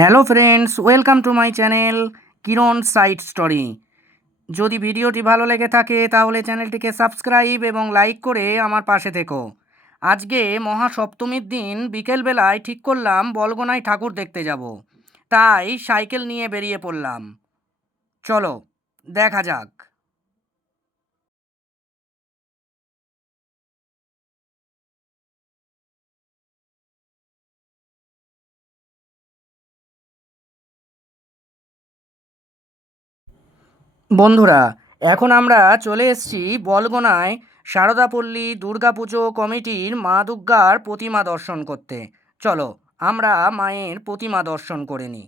Hello friends, welcome to my channel Kiran site story. যদি ভিডিওটি ভালো লেগে থাকে, তাহলে চ্যানেলটিকে সাবস্ক্রাইব এবং লাইক করে আমার পাশে থেকো। আজকে মহাসপ্তমীর দিন বিকেলবেলায় ঠিক করলাম বলগোনায় ঠাকুর দেখতে যাব। তাই সাইকেল নিয়ে বেরিয়ে পড়লাম। চলো, দেখা যাক। বন্ধুরা, এখন আমরা চলে এসেছি বলগোনায় সারদাপল্লী দুর্গাপুজো কমিটির মা দুর্গার প্রতিমা দর্শন করতে। চলো, আমরা মায়ের প্রতিমা দর্শন করে নিই।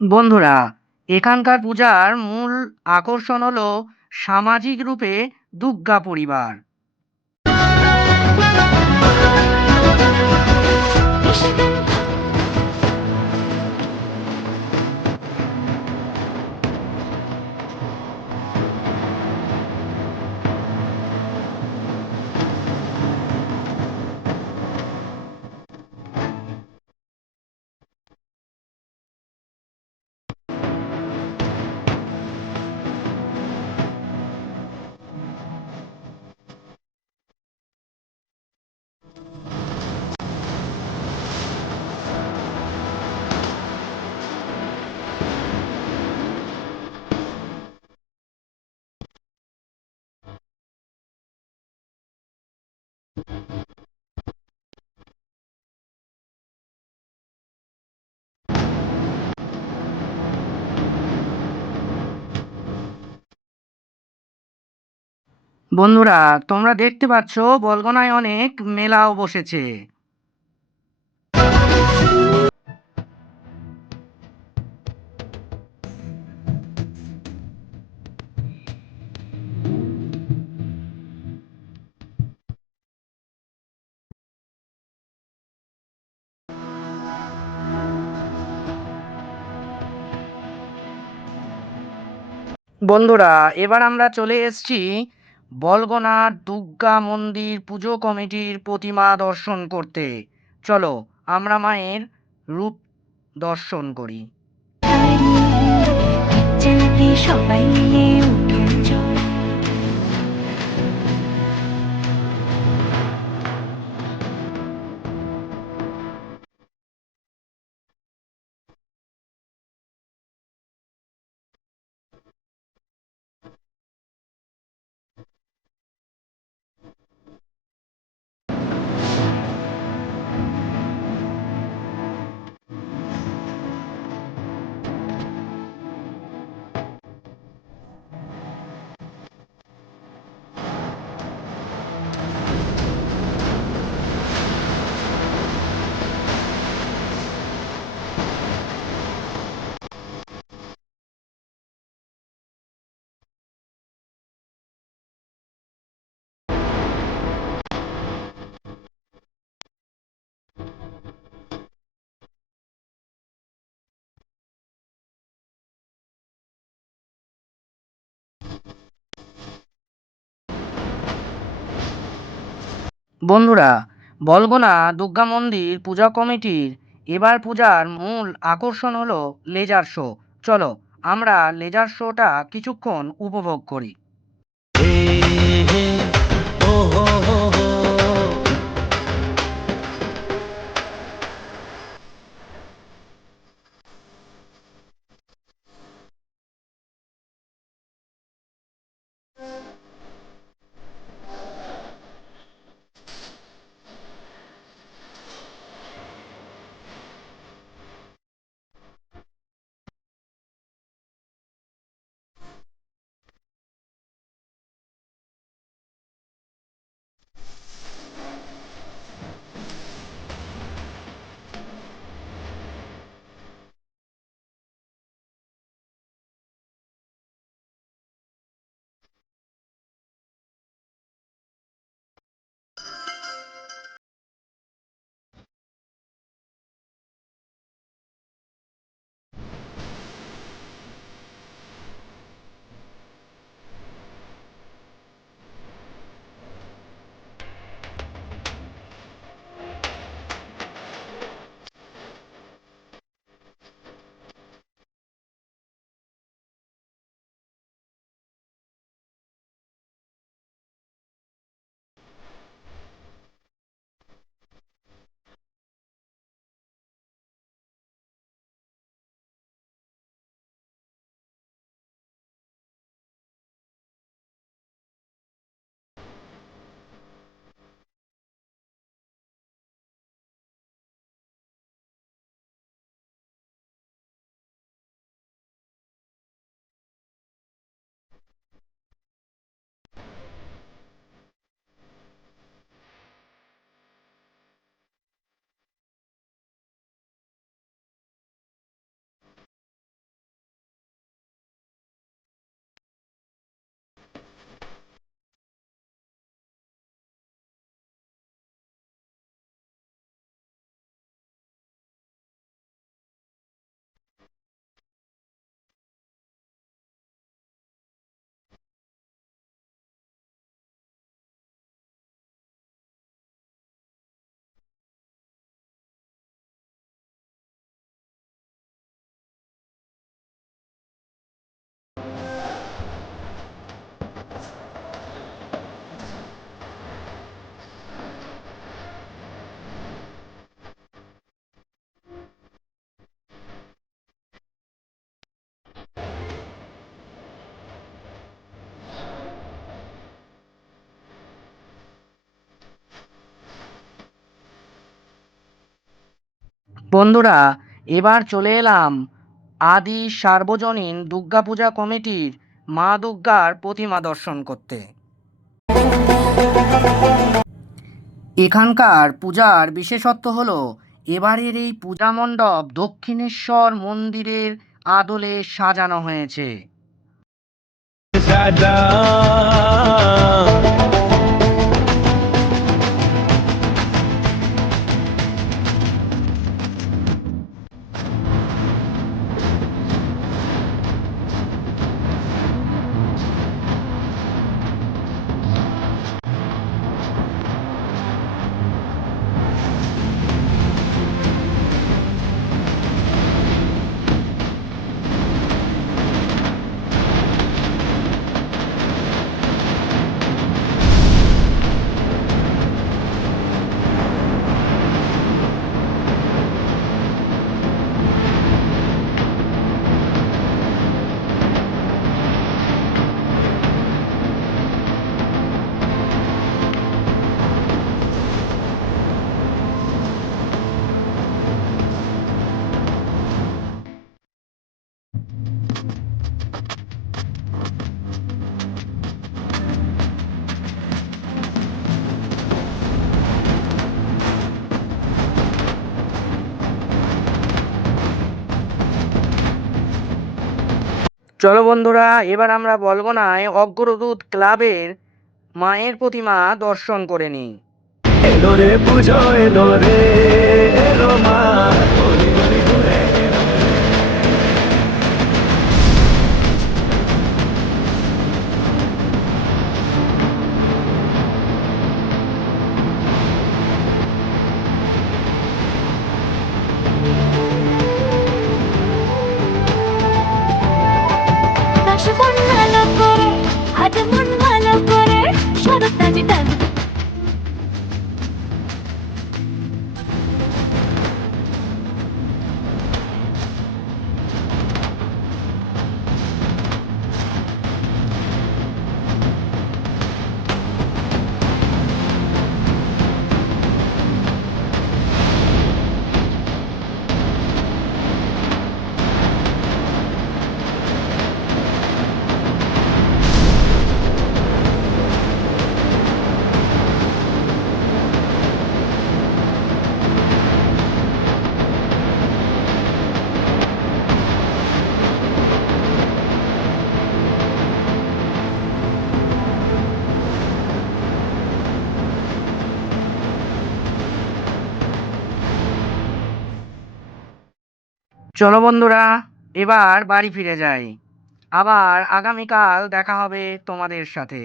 বন্ধুরা এখানকার পূজার মূল আকর্ষণ হলো সামাজিক রূপে দুর্গা পরিবার। বন্ধুরা তোমরা দেখতে পাচ্ছ বলগনায় অনেক মেলাও বসেছে। বন্ধুরা এবার আমরা চলে এসেছি বলগোনা দুর্গা মন্দির পুজো কমিটির প্রতিমা দর্শন করতে। চলো, আমরা মায়ের রূপ দর্শন করি। সবাই বন্ধুরা বলগোনা দুর্গা মন্দির পূজা কমিটির এবার পূজার মূল আকর্ষণ হলো লেজার শো চলো, আমরা লেজার শোটা কিছুক্ষণ উপভোগ করি। বন্ধুরা, এবার চলে এলাম আদি সার্বজনীন দুর্গাপূজা কমিটির মা দুর্গার প্রতিমা দর্শন করতে। এখানকার পূজার বিশেষত্ব হলো, এবারের এই পূজা মণ্ডপ দক্ষিণেশ্বর মন্দিরের আদলে সাজানো হয়েছে। চলো বন্ধুরা, এবার আমরা বলগোনায় অগ্রদূত ক্লাবের মায়ের প্রতিমা দর্শন করে নিই। পুজো, এলো রে এলো মা। চলো বন্ধুরা, এবার বাড়ি ফিরে যাই। আবার আগামীকাল দেখা হবে তোমাদের সাথে।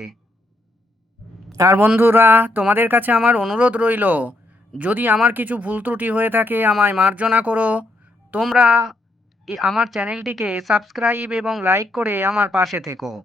আর বন্ধুরা, তোমাদের কাছে আমার অনুরোধ রইল, যদি আমার কিছু ভুল ত্রুটি হয়ে থাকে, আমায় মার্জনা করো। তোমরা আমার চ্যানেলটিকে সাবস্ক্রাইব এবং লাইক করে আমার পাশে থেকো।